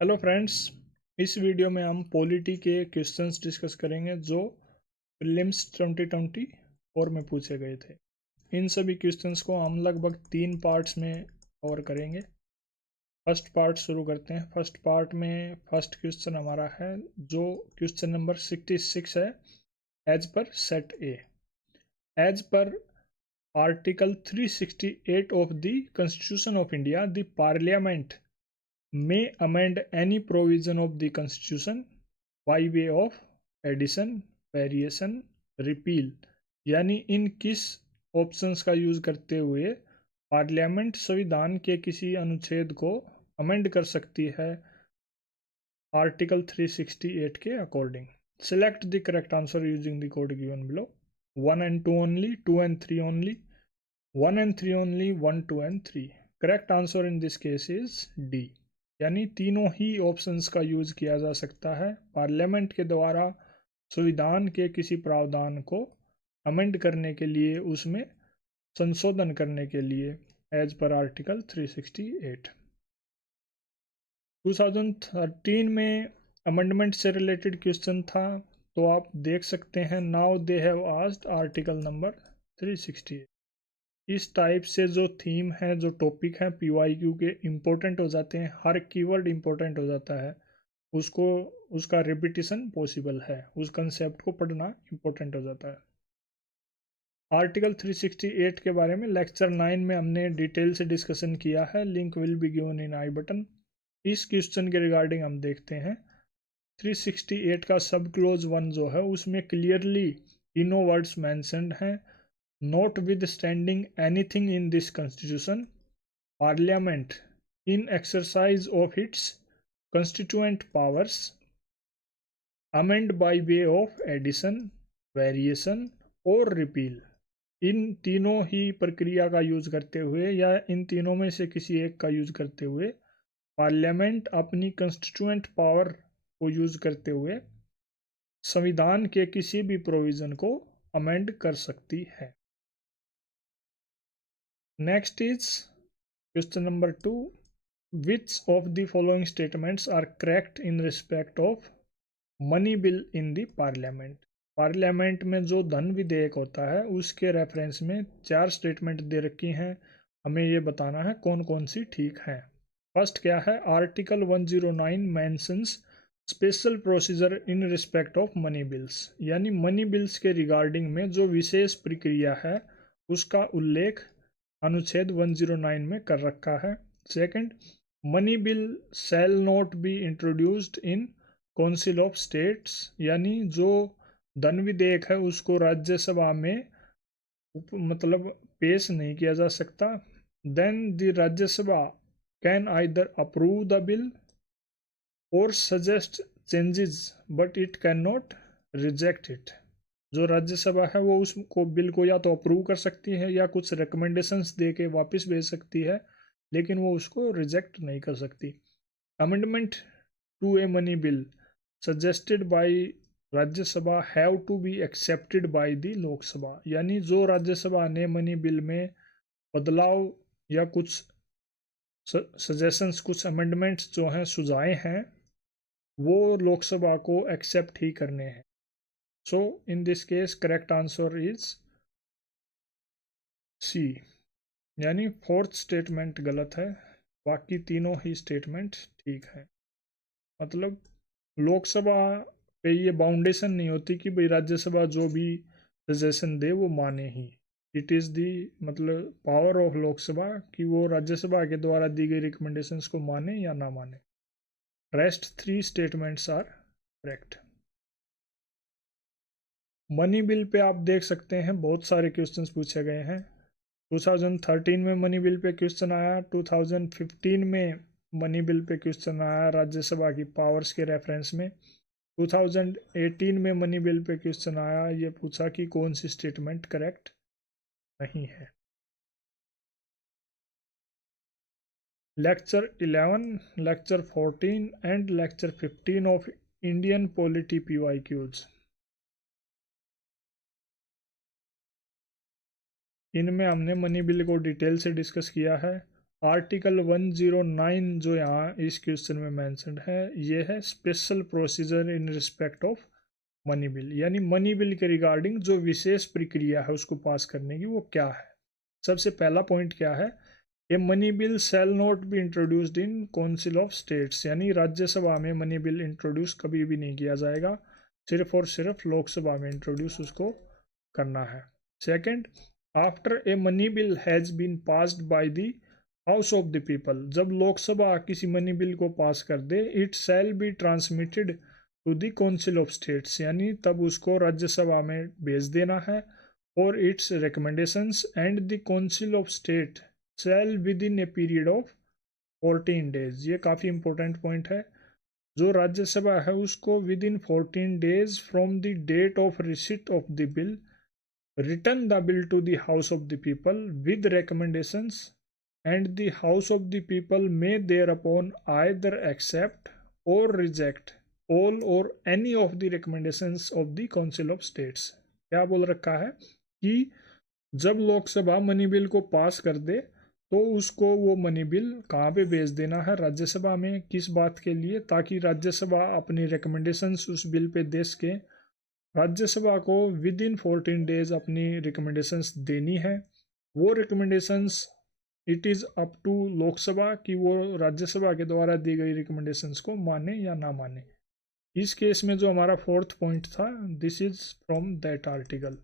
Hello friends, इस video में हम पॉलिटी के क्वेश्चंस डिस्कस करेंगे जो प्रीलिम्स 2024 में पूछे गए थे। इन सभी क्वेश्चंस को हम लगभग 3 पार्ट्स में कवर करेंगे। फर्स्ट पार्ट शुरू करते हैं। फर्स्ट पार्ट में फर्स्ट क्वेश्चन हमारा है जो क्वेश्चन नंबर 66 है। As per set A, as per article 368 of the Constitution of India, the Parliament may amend any provision of the Constitution by way of addition, variation, repeal। यानी इन किस options का use करते हुए parliament संविधान के किसी अनुच्छेद को अमेंड कर सकती है आर्टिकल 368 के according. Select the correct answer using the code given below। 1 and 2 only, 2 and 3 only, 1 and 3 only, 1, 2 and 3। Correct answer in this case is D। यानी तीनों ही ऑप्शंस का यूज किया जा सकता है पार्लियामेंट के द्वारा संविधान के किसी प्रावधान को अमेंड करने के लिए, उसमें संशोधन करने के लिए, एज पर आर्टिकल 368। 2013 में अमेंडमेंट से रिलेटेड क्वेश्चन था, तो आप देख सकते हैं। Now they have asked article number 368। इस टाइप से जो थीम है, जो टॉपिक है पीवाईक्यू के, इम्पोर्टेंट हो जाते हैं। हर कीवर्ड इम्पोर्टेंट हो जाता है, उसको उसका रिपीटिशन पॉसिबल है, उस कंसेप्ट को पढ़ना इम्पोर्टेंट हो जाता है। आर्टिकल 368 के बारे में लेक्चर 9 में हमने डिटेल से डिस्कशन किया है। Link will be given in I button. इस क्वेश्चन के रिगार्डिंग हम देखते हैं। 368 का सब क्लोज 1 जो है उसमें क्लियरली तीनों वर्ड्स मैंशनड हैं। Notwithstanding anything in this constitution, Parliament in exercise of its constituent powers amend by way of addition, variation और रिपील। इन तीनों ही प्रक्रिया का यूज करते हुए या इन तीनों में से किसी एक का यूज करते हुए पार्लियामेंट अपनी कंस्टिट्यूएंट पावर को यूज करते हुए संविधान के किसी भी प्रोविजन को अमेंड कर सकती है। Next is question number 2। Which of the following statements are correct in respect of money bill in the Parliament. Parliament में जो धन विधेयक होता है उसके रेफरेंस में 4 स्टेटमेंट दे रखी हैं। हमें ये बताना है कौन कौन सी ठीक है। फर्स्ट क्या है? Article 109 mentions special procedure in respect of money bills. यानी मनी बिल्स के रिगार्डिंग में जो विशेष प्रक्रिया है उसका उल्लेख अनुच्छेद 109 में कर रखा है। Second, money bill shall not be introduced in council of states. यानी जो धन विधेयक है उसको राज्यसभा में मतलब पेश नहीं किया जा सकता। Then the Rajya Sabha can either approve the bill और suggest changes but it can not reject it. जो राज्यसभा है वो उसको बिल को या तो अप्रूव कर सकती है या कुछ रिकमेंडेशंस दे के वापस भेज सकती है, लेकिन वो उसको रिजेक्ट नहीं कर सकती। Amendment to a money bill suggested by Rajya Sabha have to be accepted by the Lok Sabha. यानी जो राज्यसभा ने मनी बिल में बदलाव या कुछ सजेशंस, कुछ अमेंडमेंट्स जो हैं, सुझाए हैं, वो लोकसभा को एक्सेप्ट ही करने हैं। So in this case correct answer is C. यानी फोर्थ स्टेटमेंट गलत है, बाकी तीनों ही स्टेटमेंट ठीक है। मतलब लोकसभा पे ये बाउंडेशन नहीं होती कि भाई राज्यसभा जो भी सजेशन दे वो माने ही। इट इज़ दी मतलब पावर ऑफ लोकसभा कि वो राज्यसभा के द्वारा दी गई रिकमेंडेशंस को माने या ना माने। Rest 3 statements are correct. Money bill पे आप देख सकते हैं बहुत सारे क्वेश्चंस पूछे गए हैं। 2013 में मनी बिल पे क्वेश्चन आया, 2015 में मनी बिल पे क्वेश्चन आया राज्यसभा की पावर्स के रेफरेंस में। 2018 में मनी बिल पे क्वेश्चन आया, ये पूछा कि कौन सी स्टेटमेंट करेक्ट नहीं है। Lecture 11, lecture 14 and lecture 15 of Indian polity PYQs, इनमें हमने मनी बिल को डिटेल से डिस्कस किया है। आर्टिकल 109 जो यहाँ इस क्वेश्चन में मेंशन है, ये है special procedure in respect of money bill, यानी मनी बिल के रिगार्डिंग जो विशेष प्रक्रिया है उसको पास करने की, वो क्या है। सबसे पहला पॉइंट क्या है, a money bill shall not be introduced in council of states, यानी राज्यसभा में मनी बिल इंट्रोड्यूस कभी भी नहीं किया जाएगा, सिर्फ और सिर्फ लोकसभा में इंट्रोड्यूस उसको करना है। Second, after a money bill has been passed by the house of the people, जब लोकसभा किसी मनी बिल को पास कर दे, it shall be transmitted to the council of states, यानी तब उसको राज्यसभा में भेज देना है, और its recommendations and the council of state shall within a period of 14 days. ये काफ़ी इंपॉर्टेंट पॉइंट है। जो राज्यसभा है उसको with in 14 days from the date of receipt of the bill return the bill to the house of the people with recommendations, and the house of the people may thereupon either accept or reject all or any of the recommendations of the council of states। क्या बोल रखा है कि जब Lok Sabha money bill को pass कर दे तो उसको वो मनी बिल कहाँ पे भेज देना है, राज्यसभा में। किस बात के लिए, ताकि राज्यसभा अपनी रिकमेंडेशंस उस बिल पे दे सके। राज्यसभा को विद इन 14 डेज अपनी रिकमेंडेशंस देनी है। वो recommendations it is up to Lok Sabha कि वो राज्यसभा के द्वारा दी गई रिकमेंडेशंस को माने या ना माने। इस केस में जो हमारा फोर्थ पॉइंट था, this is from that article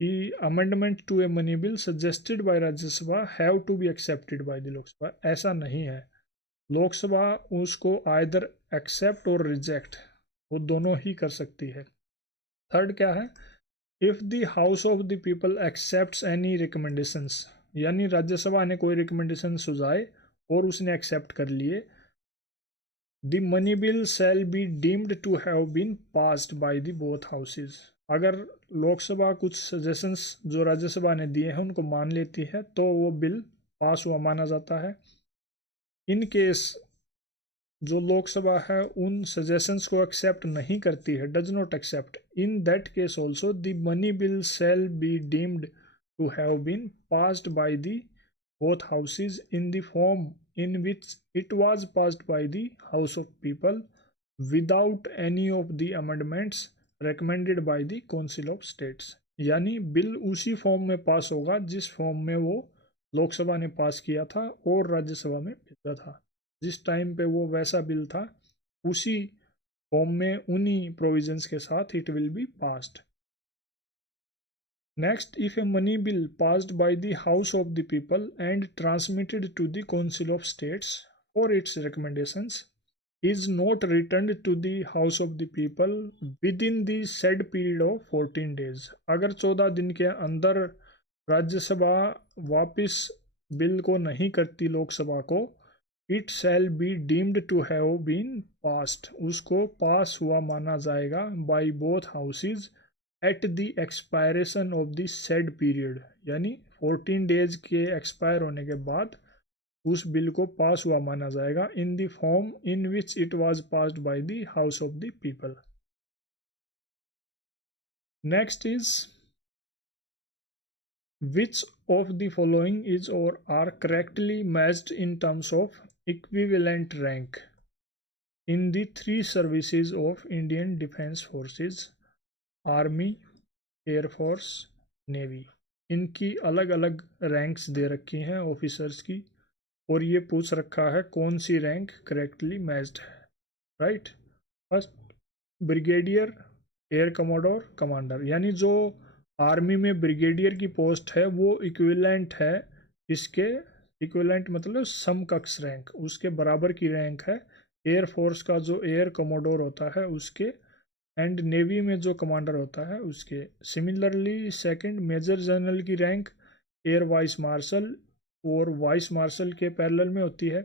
कि amendment to a money bill suggested by Rajya Sabha have to be accepted by the Lok Sabha. ऐसा नहीं है, लोकसभा उसको आइदर एक्सेप्ट और रिजेक्ट, वो दोनों ही कर सकती है। थर्ड क्या है, if the house of the people accepts any recommendations, यानी राज्यसभा ने कोई रिकमेंडेशन सुझाए और उसने एक्सेप्ट कर लिए, the money bill shall be deemed to have been passed by the both houses. अगर लोकसभा कुछ सजेशंस जो राज्यसभा ने दिए हैं उनको मान लेती है तो वो बिल पास हुआ माना जाता है। इन केस जो लोकसभा है उन सजेशंस को एक्सेप्ट नहीं करती है, does not accept, in that case also the money bill shall be deemed to have been passed by the both houses in the form in which it was passed by the House of People without any of the amendments recommended by the Council of States। यानी bill उसी form में पास होगा जिस form में वो लोकसभा ने पास किया था और राज्यसभा में भेजा था। जिस टाइम पे वो वैसा बिल था उसी फॉर्म में उन्हीं प्रोविजंस के साथ it will be passed. Next, if a money bill passed by the House of the People and transmitted to the Council of States for its recommendations is not returned to the House of the People within the said period of 14 days, अगर 14 दिन के अंदर राज्यसभा वापस bill को नहीं करती लोकसभा को, it shall be deemed to have been passed, उसको पास हुआ माना जाएगा by both houses at the expiration of the said period, यानी 14 डेज के एक्सपायर होने के बाद उस बिल को पास हुआ माना जाएगा in the form in which it was passed by the house of the people. Next is which of the following is or are correctly matched in terms of equivalent rank in the three services of Indian Defence Forces, army, air force, navy. इनकी अलग अलग ranks दे रखी हैं officers की, और ये पूछ रखा है कौन सी रैंक करेक्टली मैच्ड है। Right, first brigadier, air commodore, commander, यानी जो आर्मी में ब्रिगेडियर की पोस्ट है वो इक्विवेलेंट है इसके, इक्विवेलेंट मतलब समकक्ष रैंक, उसके बराबर की रैंक है एयरफोर्स का जो एयर कमोडोर होता है उसके, एंड नेवी में जो कमांडर होता है उसके। सिमिलरली सेकंड मेजर जनरल की रैंक एयर वाइस मार्शल और वाइस मार्शल के पैरेलल में होती है।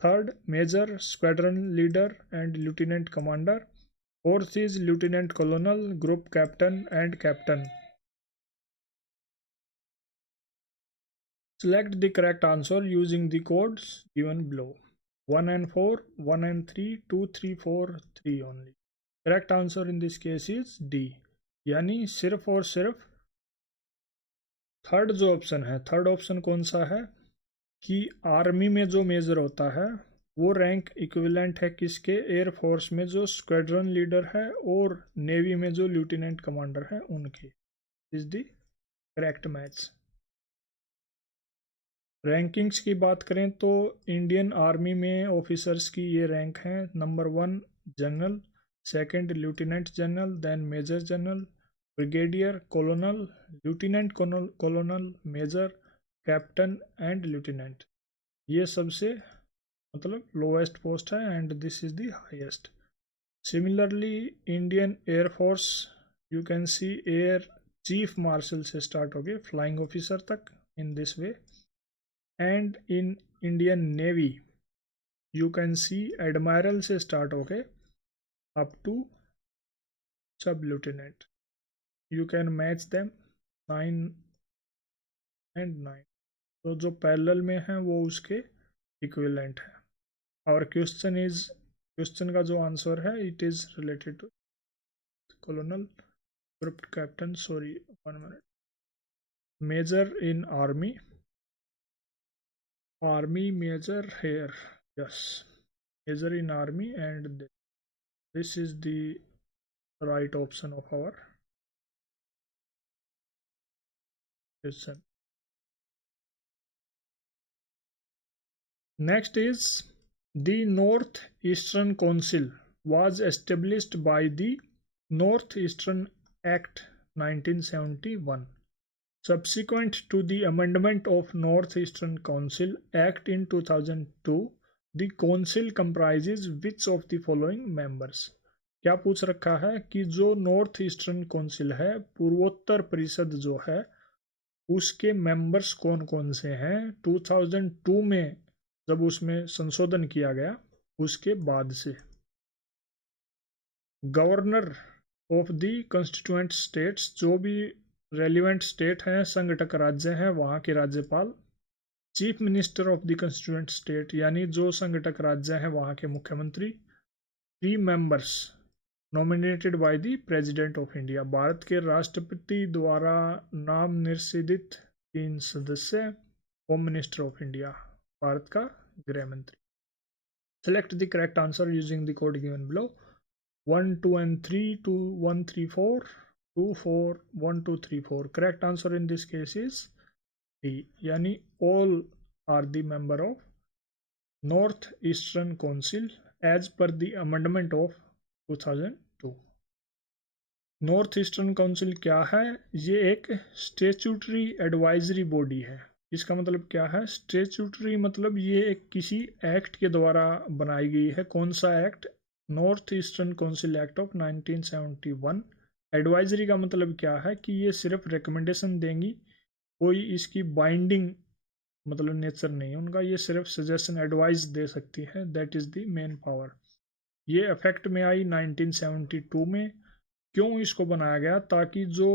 Third major, squadron leader and lieutenant commander. Fourth is lieutenant colonel, group captain and captain. Select the correct answer using the codes given below, 1 and 4, 1 and 3, 2, 3, 4, 3 only। Correct answer in this case is D, यानी सिर्फ और सिर्फ third जो option है, third option कौन सा है कि आर्मी में जो मेजर होता है वो रैंक इक्विवेलेंट है किसके, एयर फोर्स में जो स्क्वाड्रन लीडर है और नेवी में जो लेफ्टिनेंट कमांडर है उनके। Is the correct match. Rankings की बात करें तो इंडियन आर्मी में ऑफिसर्स की ये रैंक हैं, number 1 general, second lieutenant general, then major general, brigadier, colonel, lieutenant colonel, major, captain and lieutenant. ये सबसे मतलब लोएस्ट पोस्ट है and this is the highest. Similarly Indian air force you can see air chief marshal से start हो गए flying officer तक in this way, and in Indian navy you can see admiral से start हो गए up to sub lieutenant. You can match them 9 and 9, तो जो parallel में है वो उसके इक्विवेलेंट है। और क्वेश्चन का जो आंसर है it is related to colonel, group captain, sorry 1 minute, major in army, major here, yes, major in army, and this is the right option of our question. Next is the North Eastern Council was established by the Northeastern Act 1971. Subsequent to the amendment of Northeastern Council Act in 2002, the council comprises which of the following members? क्या पूछ रखा है कि जो north eastern council है, पूर्वोत्तर परिषद जो है, उसके मेंबर्स कौन कौन से हैं 2002 में जब उसमें संशोधन किया गया उसके बाद से। Governor of the constituent states, जो भी रेलिवेंट स्टेट हैं, संगठक राज्य हैं, वहाँ के राज्यपाल। Chief minister of the constituent state, यानी जो संगठक राज्य हैं वहाँ के मुख्यमंत्री। 3 members nominated by the president of India, Bharat के राष्ट्रपति द्वारा नाम निर्देशित 3 सदस्य। Home minister of India, Bharat का गृह मंत्री। Select the correct answer using the code given below. 1 2 and 3 2 1 3 4 2 4 1 2 3 4। Correct answer in this case is D, यानी all are the member of North Eastern Council as per the amendment of 2002। North eastern council क्या है? ये एक statutory advisory body है। इसका मतलब क्या है? स्टेचुटरी मतलब ये एक किसी एक्ट के द्वारा बनाई गई है। कौन सा act? North eastern council act of 1971। Advisory का मतलब क्या है कि ये सिर्फ रिकमेंडेशन देंगी, कोई इसकी बाइंडिंग मतलब नेचर नहीं है उनका, ये सिर्फ सजेशन एडवाइस दे सकती है। That is the main power. ये इफेक्ट में आई 1972 में। क्यों इसको बनाया गया? ताकि जो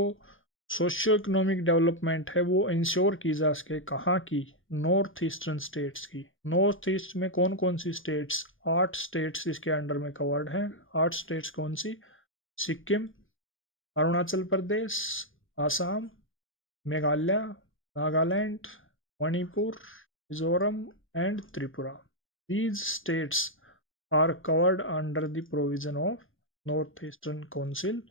सोशियो इकोनॉमिक डेवलपमेंट है वो इंश्योर की जा सके। कहाँ की? नॉर्थ ईस्टर्न स्टेट्स की। नॉर्थ ईस्ट में कौन कौन सी स्टेट्स? 8 स्टेट्स इसके अंडर में कवर्ड हैं। 8 स्टेट्स कौन सी? Sikkim, Arunachal Pradesh, Assam, Meghalaya, Nagaland, Manipur, Mizoram and Tripura. These states are covered under the provision of north eastern council.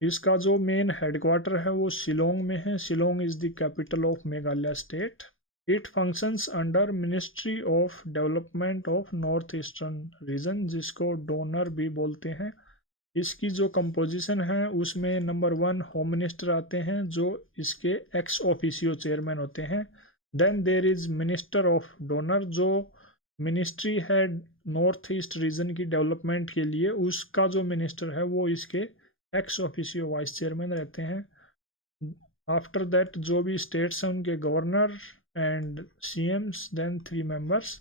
इसका जो मेन हेडक्वार्टर है वो शिलोंग में है। Shillong is the capital of Meghalaya state. It functions under ministry of development of north eastern region, जिसको डोनर भी बोलते हैं। इसकी जो कंपोजिशन है उसमें नंबर 1 होम मिनिस्टर आते हैं जो इसके एक्स ऑफिशियो चेयरमैन होते हैं। Then there is minister of DoNER, जो मिनिस्ट्री है नॉर्थ ईस्ट रीजन की डेवलपमेंट के लिए, उसका जो मिनिस्टर है वो इसके एक्स ऑफिशियो वाइस चेयरमैन रहते हैं। आफ्टर दैट जो भी स्टेट्स हैं उनके governor and CMs, then 3 members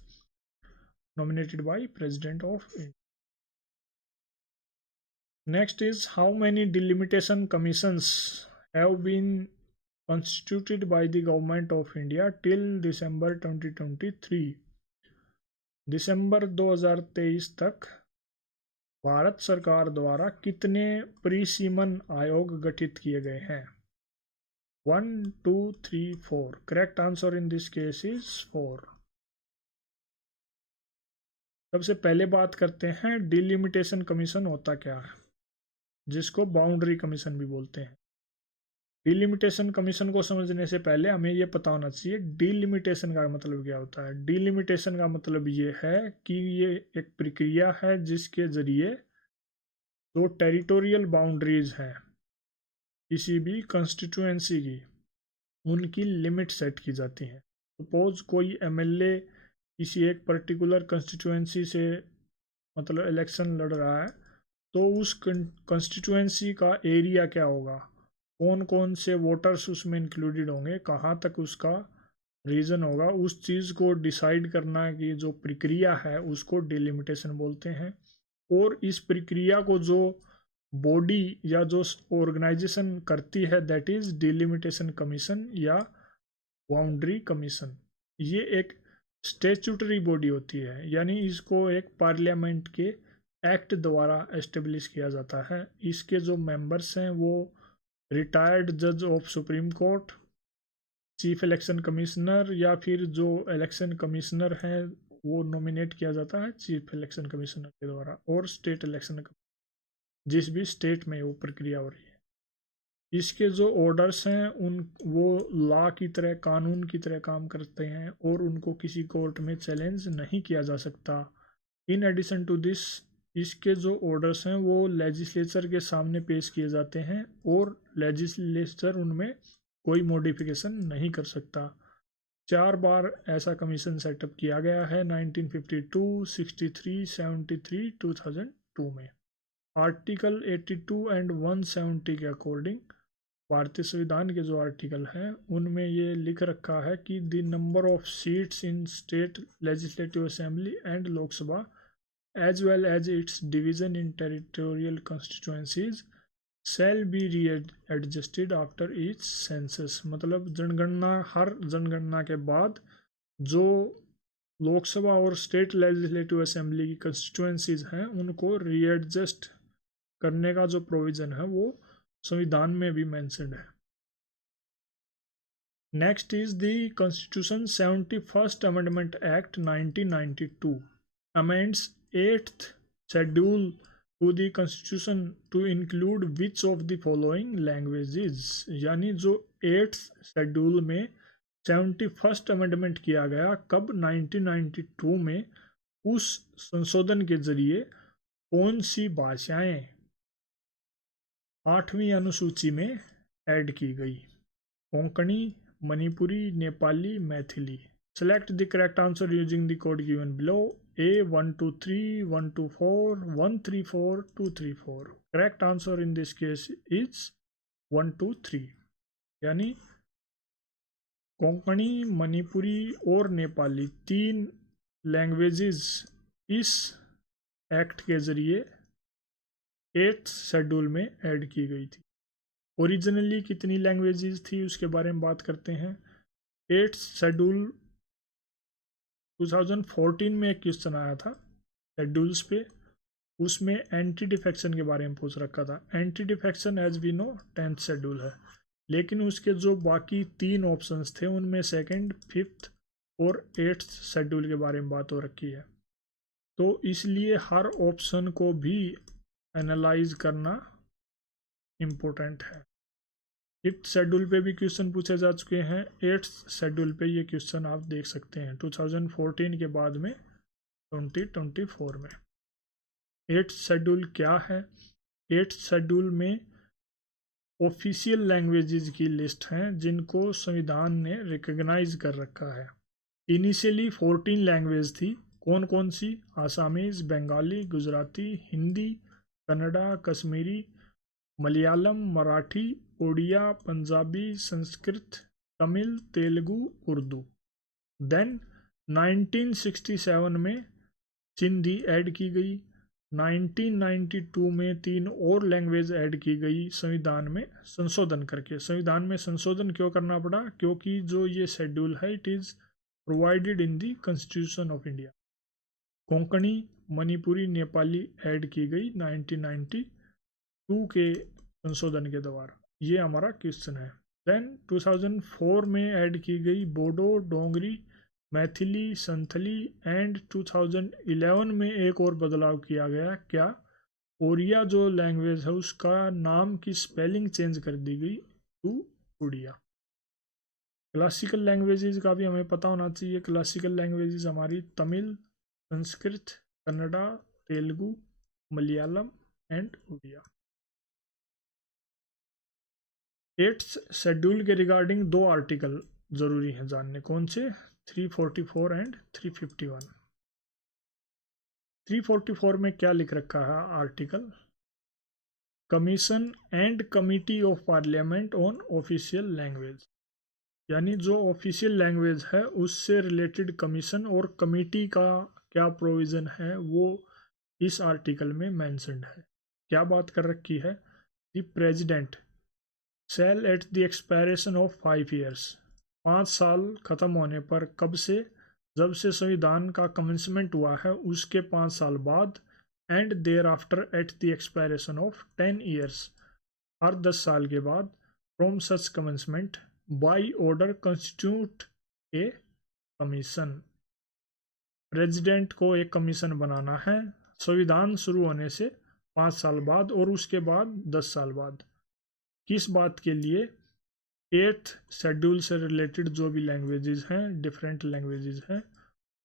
nominated by President of India. Next is how many delimitation commissions have been constituted by the government of India till December 2023। दिसंबर 2023 तक भारत सरकार द्वारा कितने परिसीमन आयोग गठित किए गए हैं? 1 2 3 4 correct answer in this case is 4। सबसे पहले बात करते हैं डिलिमिटेशन कमीशन होता क्या है, जिसको बाउंड्री कमीशन भी बोलते हैं। डिलिमिटेशन कमीशन को समझने से पहले हमें यह पता होना चाहिए डिलिमिटेशन का मतलब क्या होता है। डिलिमिटेशन का मतलब ये है कि ये एक प्रक्रिया है जिसके जरिए जो टेरिटोरियल बाउंड्रीज हैं किसी भी कंस्टिट्यूएंसी की, उनकी लिमिट सेट की जाती हैं। सपोज कोई एमएलए किसी एक पर्टिकुलर कंस्टिट्यूएंसी से मतलब इलेक्शन लड़ रहा है, तो उस कंस्टिट्यूएंसी का एरिया क्या होगा, कौन कौन से वोटर्स उसमें इंक्लूडेड होंगे, कहाँ तक उसका रीजन होगा, उस चीज़ को डिसाइड करना की जो प्रक्रिया है उसको डिलिमिटेशन बोलते हैं। और इस प्रक्रिया को जो बॉडी या जो ऑर्गेनाइजेशन करती है दैट इज डिलिमिटेशन कमीशन या बाउंड्री कमीशन। ये एक स्टेचुटरी बॉडी होती है, यानी इसको एक पार्लियामेंट के एक्ट द्वारा एस्टेब्लिश किया जाता है। इसके जो मेंबर्स हैं वो रिटायर्ड जज of supreme court, chief election commissioner या फिर जो इलेक्शन कमिश्नर है वो नॉमिनेट किया जाता है चीफ इलेक्शन कमिश्नर के द्वारा, और स्टेट इलेक्शन जिस भी स्टेट में वो प्रक्रिया हो रही है। इसके जो ऑर्डर्स हैं उन वो लॉ की तरह, कानून की तरह काम करते हैं और उनको किसी कोर्ट में चैलेंज नहीं किया जा सकता। इन एडिशन टू दिस, इसके जो ऑर्डर्स हैं वो लेजिस्लेचर के सामने पेश किए जाते हैं और लेजिस्लेचर उनमें कोई मॉडिफिकेशन नहीं कर सकता। 4 बार ऐसा कमीशन सेटअप किया गया है 1952, 63, 73, 2002 में। आर्टिकल 82 एंड 170 के अकॉर्डिंग भारतीय संविधान के जो आर्टिकल हैं उनमें ये लिख रखा है कि the number of seats in state legislative assembly and Lok Sabha as well as its division in territorial constituencies shall be readjusted after each census. मतलब जनगणना, हर जनगणना के बाद जो लोकसभा और स्टेट लेजिस्लेटिव असेंबली की कंस्टिट्यूएंसीज हैं उनको रीएडजस्ट करने का जो प्रोविज़न है वो संविधान में भी मेंशन्ड है। Next is the constitution 71st amendment act 1992 amends 8th schedule to the constitution to include which of the following languages. यानी जो 8th शेड्यूल में 71st अमेंडमेंट किया गया कब, 1992 में। उस संशोधन के जरिए कौन सी भाषाएं 8वीं अनुसूची में ऐड की गई, Konkani, Manipuri, Nepali, Maithili. Select the correct answer using the code given below. A 123 124 134 234। Correct answer in this case is 123, यानी कोंकणी, मणिपुरी और नेपाली 3 लैंग्वेजेस इस एक्ट के जरिए 8th शेड्यूल में ऐड की गई थी। ओरिजिनली कितनी लैंग्वेजेस थी उसके बारे में बात करते हैं। 8th शेड्यूल 2014 में एक क्वेश्चन आया था शेड्यूल्स पे, उसमें एंटी डिफेक्शन के बारे में पूछ रखा था। Anti defection as we know 10th schedule है, लेकिन उसके जो बाकी 3 ऑप्शंस थे उनमें 2nd, 5th और 8th शेड्यूल के बारे में बात हो रखी है। तो इसलिए हर ऑप्शन को भी एनालाइज करना इम्पोर्टेंट है। 5th शेड्यूल पे भी क्वेश्चन पूछे जा चुके हैं, 8th शेड्यूल पे ये क्वेश्चन आप देख सकते हैं 2014 के बाद में 2024 में। 8th शेड्यूल क्या है? 8th शेड्यूल में ऑफिशियल लैंग्वेजेस की लिस्ट हैं जिनको संविधान ने रिकग्नाइज कर रखा है। इनिशियली 14 लैंग्वेज थी। कौन कौन सी? आसामीज, बंगाली, गुजराती, हिंदी, कन्नड़ा, कश्मीरी, मलयालम, मराठी, उड़िया, पंजाबी, संस्कृत, तमिल, तेलुगु, उर्दू। देन 1967 में सिंधी ऐड की गई। 1992 में 3 और लैंग्वेज ऐड की गई संविधान में संशोधन करके। संविधान में संशोधन क्यों करना पड़ा? क्योंकि जो ये शेड्यूल है it is provided in the constitution of India. Konkani, Manipuri, Nepali add की गई 1992 के संशोधन के द्वारा। ये हमारा क्वेश्चन है। देन 2004 में ऐड की गई बोडो, डोंगरी, मैथिली, संथली एंड 2011 में एक और बदलाव किया गया। क्या? ओरिया जो लैंग्वेज है उसका नाम की स्पेलिंग चेंज कर दी गई टू उड़िया। क्लासिकल लैंग्वेजेस का भी हमें पता होना चाहिए। क्लासिकल लैंग्वेजेस हमारी Tamil, Sanskrit, Kannada, Telugu, Malayalam and Oriya. 8th schedule के रिगार्डिंग दो आर्टिकल जरूरी हैं जानने। कौन से? 344 एंड 351। 344 में क्या लिख रखा है article? Commission and committee of parliament on official language, यानी जो ऑफिशियल लैंग्वेज है उससे रिलेटेड कमीशन और कमिटी का क्या प्रोविज़न है वो इस आर्टिकल में मैंशनड है। क्या बात कर रखी है? The president shell eight the expiration of 5 years, 5 साल खत्म होने पर, कब से? जब से संविधान का कमेंसमेंट हुआ है उसके 5 साल बाद, and thereafter at the expiration of 10 years, हर 10 साल के बाद, from such commencement, by order constitute a commission. President को एक कमीशन बनाना है संविधान शुरू होने से 5 साल बाद और उसके बाद 10 साल बाद। किस बात के लिए? 8th शेड्यूल से रिलेटेड जो भी लैंग्वेजेस हैं, डिफरेंट लैंग्वेजेस हैं,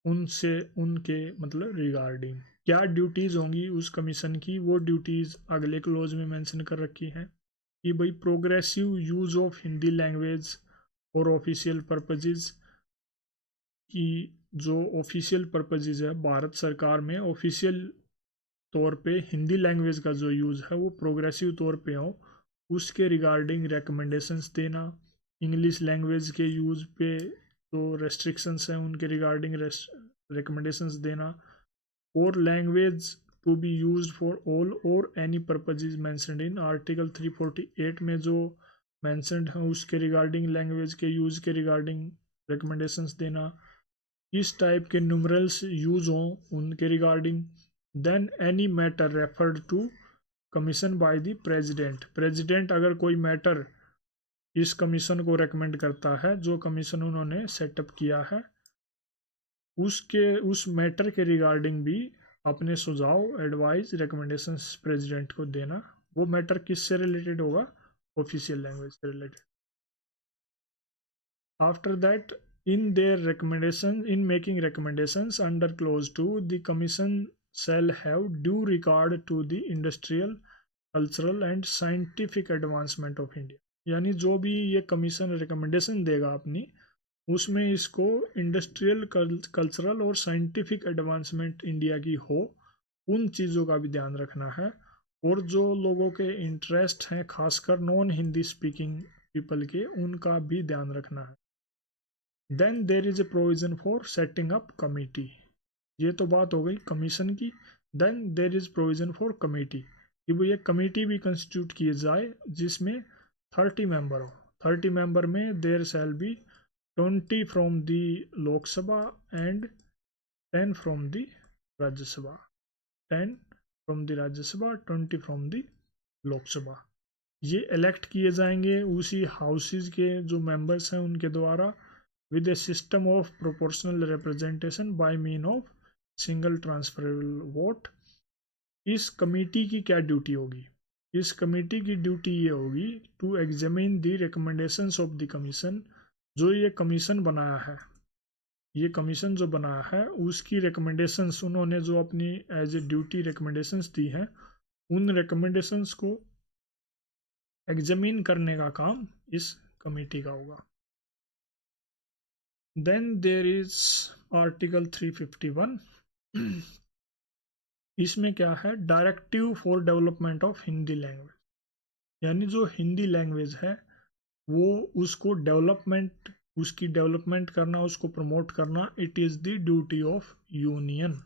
उनसे उनके मतलब रिगार्डिंग क्या ड्यूटीज़ होंगी उस कमीशन की, वो ड्यूटीज़ अगले क्लोज में मेंशन कर रखी हैं कि भाई progressive use of Hindi language और ऑफिशियल पर्पजेज की, जो ऑफिशियल पर्पजेज है भारत सरकार में ऑफिशियल तौर पे हिंदी लैंग्वेज का जो यूज़ है वो प्रोग्रेसिव तौर पे हो, उसके रिगार्डिंग रिकमेंडेशंस देना। इंग्लिश लैंग्वेज के यूज़ पे जो रेस्ट्रिक्शंस हैं उनके रिगार्डिंग रिकमेंडेशंस देना। और language to be used for all or any purposes mentioned in article 348 में जो मैंशनड है उसके रिगार्डिंग लैंग्वेज के यूज़ के रिगार्डिंग रिकमेंडेशंस देना। किस टाइप के न्यूमरल्स यूज़ हों उनके regarding. Then any matter referred to commission by the president, president अगर कोई मैटर इस कमीशन को रेकमेंड करता है, जो कमीशन उन्होंने सेटअप किया है उसके उस मैटर के रिगार्डिंग भी अपने सुझाव, एडवाइस, रिकमेंडेशंस प्रेसिडेंट को देना। वो मैटर किससे रिलेटेड होगा? ऑफिशियल लैंग्वेज से related. After that, in their recommendation, in making recommendations under clause 2, the commission shall have due regard to the industrial, cultural and scientific advancement of India, यानी जो भी ये कमीशन रिकमेंडेशन देगा अपनी, उसमें इसको इंडस्ट्रियल, कल्चरल और साइंटिफिक एडवांसमेंट इंडिया की हो उन चीज़ों का भी ध्यान रखना है। और जो लोगों के इंटरेस्ट हैं खासकर नॉन हिंदी स्पीकिंग पीपल के, उनका भी ध्यान रखना है। Then there is a provision for setting up committee, ये तो बात हो गई कमीशन की। Then there is provision for committee कि वो ये कमेटी भी कंस्टिट्यूट किए जाए जिसमें 30 मेंबर हो। 30 मेंबर में there shall be 20 from the Lok Sabha and 10 from the Rajya Sabha, 10 from the Rajya Sabha, 20 from the Lok Sabha. ये इलेक्ट किए जाएंगे उसी हाउसेज के जो मेंबर्स हैं उनके द्वारा, with a system of proportional representation by mean of single transferable vote। इस कमेटी की क्या ड्यूटी होगी? इस कमेटी की ड्यूटी ये होगी to examine the recommendations of the commission, जो ये कमीशन बनाया है, ये कमीशन जो बनाया है उसकी रिकमेंडेशंस उन्होंने जो अपनी एज ए ड्यूटी रिकमेंडेशंस दी हैं, उन रिकमेंडेशंस को एग्जामिन करने का काम इस कमेटी का होगा। Then there is article 351। इसमें क्या है? Directive for development of Hindi language, यानी जो हिंदी लैंग्वेज है वो उसको डेवलपमेंट, उसकी डेवलपमेंट करना, उसको प्रमोट करना। It is the duty of union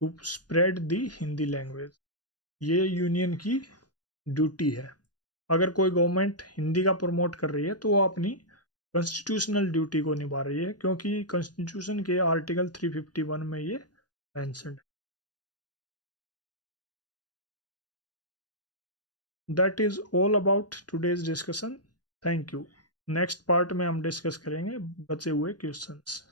to spread the Hindi language, ये यूनियन की ड्यूटी है। अगर कोई गवर्नमेंट हिंदी का प्रमोट कर रही है तो वो अपनी कॉन्स्टिट्यूशनल ड्यूटी को निभा रही है, क्योंकि कॉन्स्टिट्यूशन के आर्टिकल 351 में ये मेंशन्ड है। That is all about today's discussion. Thank you. Next part में हम डिस्कस करेंगे बचे हुए क्वेश्चंस।